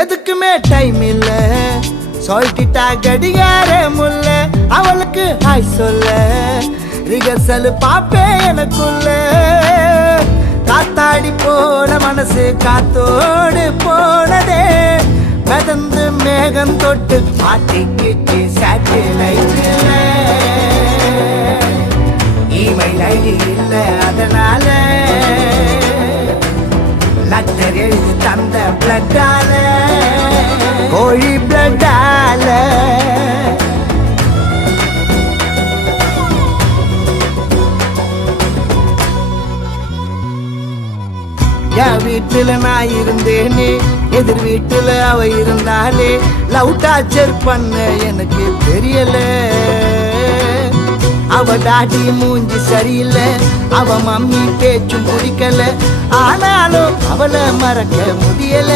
எதுக்குமே டைம் இல்ல சொல்லிட்டா கடிகார முல்ல அவளுக்கு ஹாய் சொல்ல ரிகர்சல் பாப்பே எனக்குள்ள காத்தாடி போன மனசு காத்தோடு போனதே மிதந்து மேகம் தொட்டு மாட்டிக்கிட்டு சேட்டலைட்ல இமெயில் ஐடி இல்ல அதனால லெட்டர் எழுதி தந்த பிளட்டால கோழி பிளட்டால என் வீட்டுல நான் இருந்தேனே எதிர் வீட்டுல அவ இருந்தாலே லவ் டார்ச்சர் பண்ண எனக்கு தெரியல அவ டாடி மூஞ்சி சரியில்லை அவ மம்மி பேச்சும் பிடிக்கல ஆனாலும் அவளை மறக்க முடியல